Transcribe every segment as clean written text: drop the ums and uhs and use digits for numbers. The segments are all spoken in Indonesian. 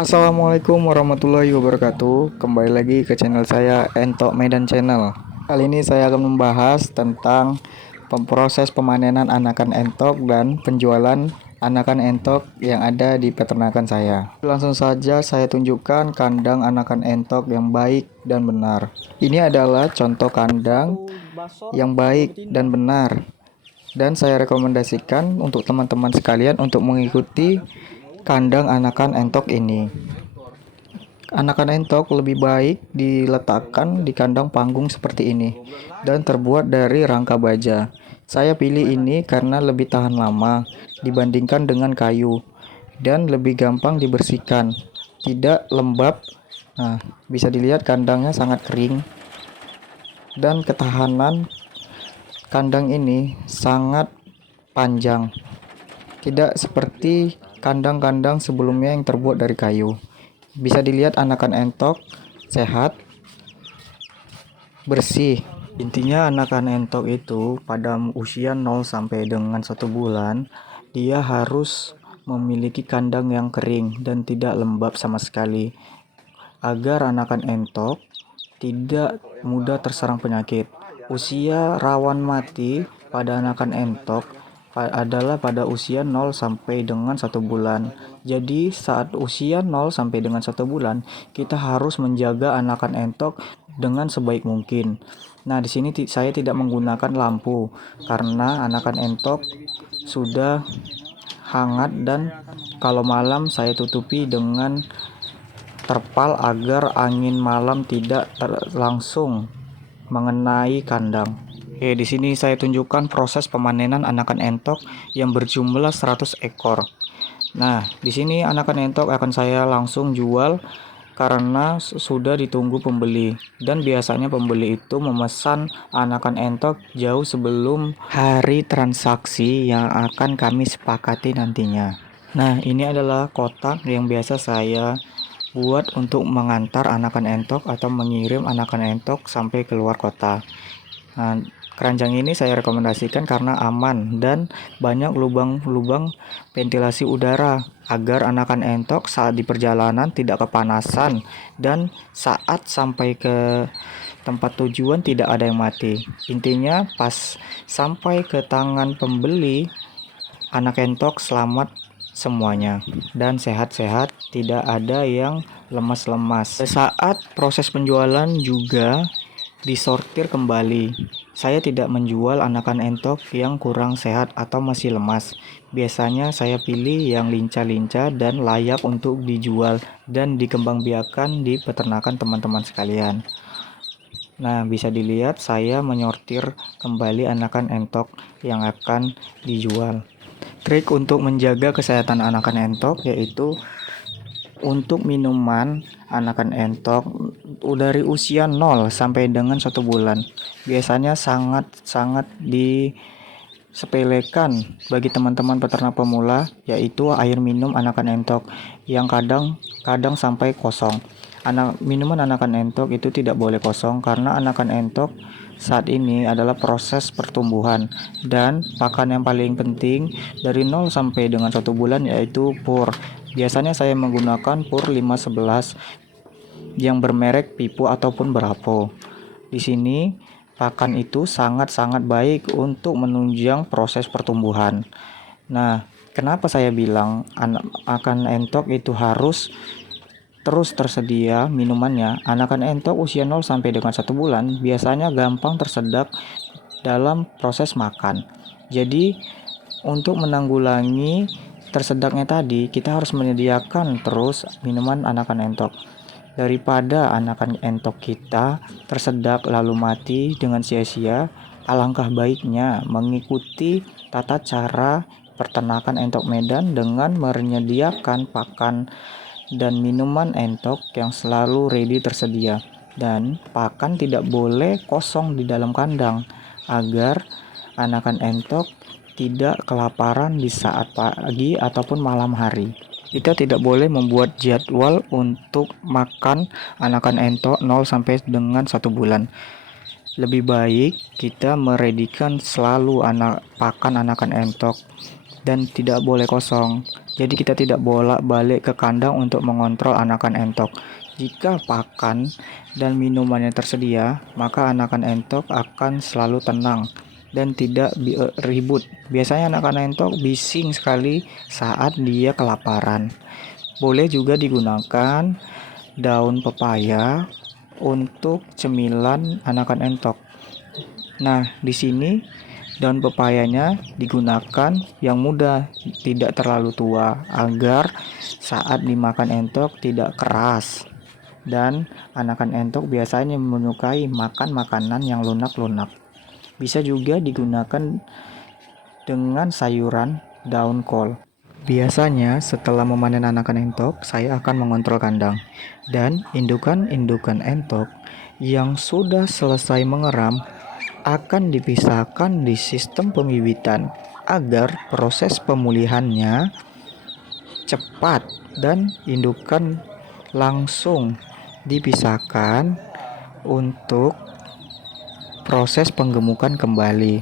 Assalamualaikum warahmatullahi wabarakatuh. Kembali lagi ke channel saya Entok Medan Channel. Kali ini saya akan membahas tentang proses pemanenan anakan entok dan penjualan anakan entok yang ada di peternakan saya. Langsung saja saya tunjukkan kandang anakan entok yang baik dan benar. Ini adalah contoh kandang yang baik dan benar. Dan saya rekomendasikan untuk teman-teman sekalian untuk mengikuti kandang anakan entok ini. Anakan entok lebih baik diletakkan di kandang panggung seperti ini dan terbuat dari rangka baja. Saya pilih ini karena lebih tahan lama dibandingkan dengan kayu dan lebih gampang dibersihkan, tidak lembab. Nah, bisa dilihat kandangnya sangat kering dan ketahanan kandang ini sangat panjang. Tidak seperti kandang-kandang sebelumnya yang terbuat dari kayu. Bisa dilihat anakan entok sehat, bersih. Intinya anakan entok itu pada usia 0 sampai dengan 1 bulan, dia harus memiliki kandang yang kering dan tidak lembab sama sekali agar anakan entok tidak mudah terserang penyakit. Usia rawan mati pada anakan entok adalah pada usia 0 sampai dengan 1 bulan. Jadi saat usia 0 sampai dengan 1 bulan, kita harus menjaga anakan entok dengan sebaik mungkin. Nah, di sini saya tidak menggunakan lampu karena anakan entok sudah hangat dan kalau malam saya tutupi dengan terpal agar angin malam tidak langsung mengenai kandang. Oke, di sini saya tunjukkan proses pemanenan anakan entok yang berjumlah 100 ekor. Nah, di sini anakan entok akan saya langsung jual karena sudah ditunggu pembeli. Dan biasanya pembeli itu memesan anakan entok jauh sebelum hari transaksi yang akan kami sepakati nantinya. Nah, ini adalah kotak yang biasa saya buat untuk mengantar anakan entok atau mengirim anakan entok sampai keluar kota. Nah, keranjang ini saya rekomendasikan karena aman dan banyak lubang-lubang ventilasi udara agar anakan entok saat di perjalanan tidak kepanasan dan saat sampai ke tempat tujuan tidak ada yang mati. Intinya pas sampai ke tangan pembeli, anak entok selamat semuanya dan sehat-sehat, tidak ada yang lemas-lemas. Saat proses penjualan juga disortir kembali. Saya tidak menjual anakan entok yang kurang sehat atau masih lemas. Biasanya saya pilih yang lincah-lincah dan layak untuk dijual dan dikembangbiakan di peternakan teman-teman sekalian. Nah, bisa dilihat saya menyortir kembali anakan entok yang akan dijual. Trik untuk menjaga kesehatan anakan entok yaitu untuk minuman anakan entok dari usia 0 sampai dengan 1 bulan biasanya sangat-sangat disepelekan bagi teman-teman peternak pemula, yaitu air minum anakan entok yang kadang sampai kosong. Minuman anakan entok itu tidak boleh kosong karena anakan entok saat ini adalah proses pertumbuhan dan pakan yang paling penting dari 0 sampai dengan 1 bulan yaitu pur. Biasanya saya menggunakan pur 511 yang bermerek Pipo ataupun Bravo. Di sini pakan itu sangat-sangat baik untuk menunjang proses pertumbuhan. Nah, kenapa saya bilang akan entok itu harus terus tersedia minumannya? Anakan entok usia 0 sampai dengan 1 bulan biasanya gampang tersedak dalam proses makan. Jadi, untuk menanggulangi tersedaknya tadi, kita harus menyediakan terus minuman anakan entok. Daripada anakan entok kita tersedak lalu mati dengan sia-sia, alangkah baiknya mengikuti tata cara peternakan entok Medan dengan menyediakan pakan dan minuman entok yang selalu ready tersedia. Dan pakan tidak boleh kosong di dalam kandang agar anakan entok tidak kelaparan di saat pagi ataupun malam hari. Kita tidak boleh membuat jadwal untuk makan anakan entok 0 sampai dengan 1 bulan. Lebih baik kita meredikan selalu pakan anakan entok dan tidak boleh kosong. Jadi kita tidak bolak-balik ke kandang untuk mengontrol anakan entok. Jika pakan dan minumannya tersedia, maka anakan entok akan selalu tenang dan tidak ribut. Biasanya anakan entok bising sekali saat dia kelaparan. Boleh juga digunakan daun pepaya untuk cemilan anakan entok. Nah, di sini daun pepayanya digunakan yang muda, tidak terlalu tua, agar saat dimakan entok tidak keras. Dan anakan entok biasanya menyukai makan makanan yang lunak-lunak. Bisa juga digunakan dengan sayuran daun kol. Biasanya setelah memanen anakan entok, saya akan mengontrol kandang. Dan indukan-indukan entok yang sudah selesai mengeram akan dipisahkan di sistem pembibitan agar proses pemulihannya cepat dan indukan langsung dipisahkan untuk proses penggemukan kembali.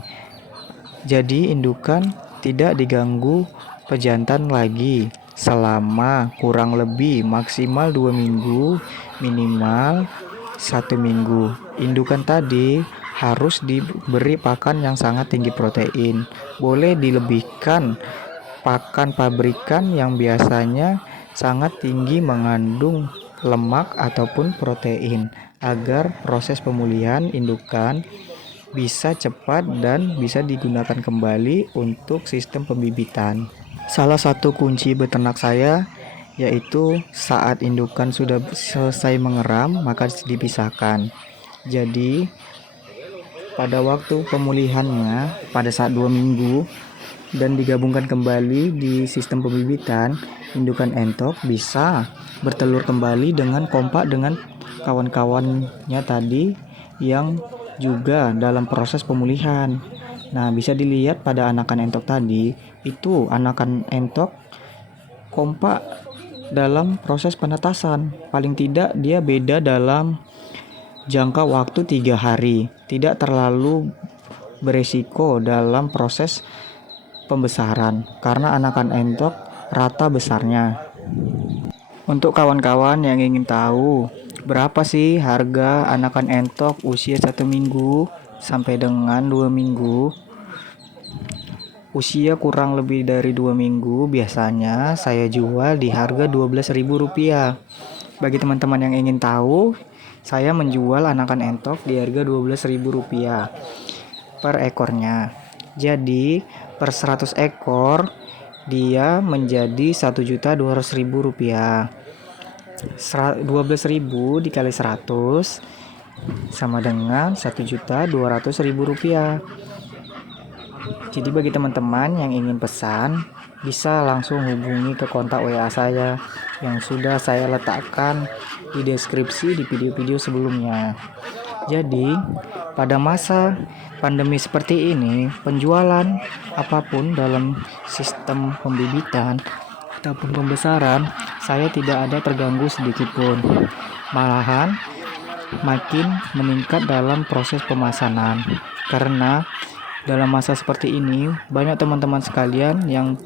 Jadi indukan tidak diganggu pejantan lagi selama kurang lebih maksimal 2 minggu, minimal 1 minggu. Indukan tadi harus diberi pakan yang sangat tinggi protein. Boleh dilebihkan pakan pabrikan yang biasanya sangat tinggi mengandung lemak ataupun protein agar proses pemulihan indukan bisa cepat dan bisa digunakan kembali untuk sistem pembibitan. Salah satu kunci beternak saya yaitu saat indukan sudah selesai mengeram maka dipisahkan. Jadi pada waktu pemulihannya pada saat 2 minggu dan digabungkan kembali di sistem pembibitan, indukan entok bisa bertelur kembali dengan kompak dengan kawan-kawannya tadi yang juga dalam proses pemulihan. Nah, bisa dilihat pada anakan entok tadi, itu anakan entok kompak dalam proses penetasan. Paling tidak dia beda dalam jangka waktu 3 hari. Tidak terlalu beresiko dalam proses pembesaran karena anakan entok rata besarnya. Untuk kawan-kawan yang ingin tahu berapa sih harga anakan entok usia 1 minggu sampai dengan 2 minggu, usia kurang lebih dari 2 minggu biasanya saya jual di harga Rp12.000. Bagi teman-teman yang ingin tahu, saya menjual anakan entok di harga Rp12.000 per ekornya. Jadi per 100 ekor dia menjadi Rp1.200.000. 12.000 dikali 100 sama dengan Rp1.200.000. Jadi bagi teman-teman yang ingin pesan bisa langsung hubungi ke kontak WA saya yang sudah saya letakkan di deskripsi di video-video sebelumnya. Jadi pada masa pandemi seperti ini, penjualan apapun dalam sistem pembibitan ataupun pembesaran, saya tidak ada terganggu sedikit pun. Malahan makin meningkat dalam proses pemesanan. Karena dalam masa seperti ini, banyak teman-teman sekalian yang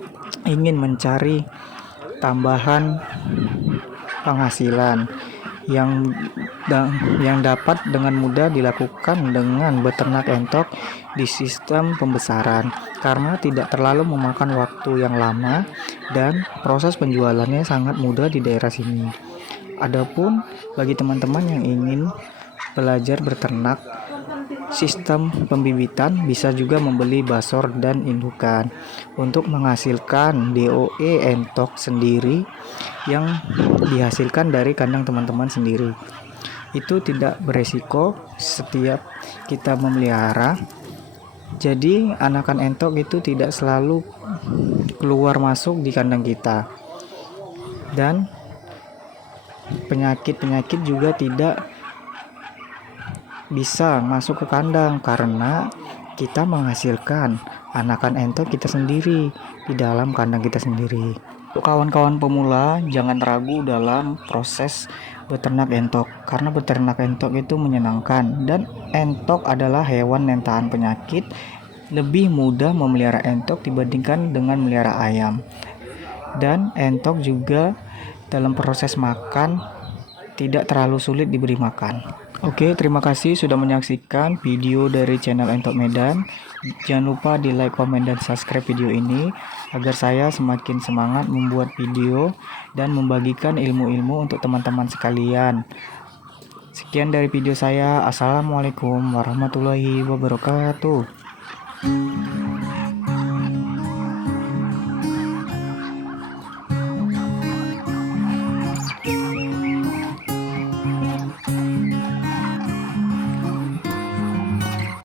ingin mencari tambahan penghasilan yang dapat dengan mudah dilakukan dengan beternak entok di sistem pembesaran karena tidak terlalu memakan waktu yang lama dan proses penjualannya sangat mudah di daerah sini. Adapun bagi teman-teman yang ingin belajar beternak sistem pembibitan bisa juga membeli basor dan indukan untuk menghasilkan DOE entok sendiri yang dihasilkan dari kandang teman-teman sendiri. Itu tidak beresiko setiap kita memelihara. Jadi anakan entok itu tidak selalu keluar masuk di kandang kita. Dan penyakit-penyakit juga tidak bisa masuk ke kandang karena kita menghasilkan anakan entok kita sendiri di dalam kandang kita sendiri. Untuk kawan-kawan pemula, jangan ragu dalam proses beternak entok karena beternak entok itu menyenangkan dan entok adalah hewan yang tahan penyakit lebih mudah memelihara entok dibandingkan dengan melihara ayam. Dan entok juga dalam proses makan tidak terlalu sulit diberi makan. Oke, terima kasih sudah menyaksikan video dari channel Entok Medan. Jangan lupa di like, komen, dan subscribe video ini agar saya semakin semangat membuat video dan membagikan ilmu-ilmu untuk teman-teman sekalian. Sekian dari video saya. Assalamualaikum warahmatullahi wabarakatuh.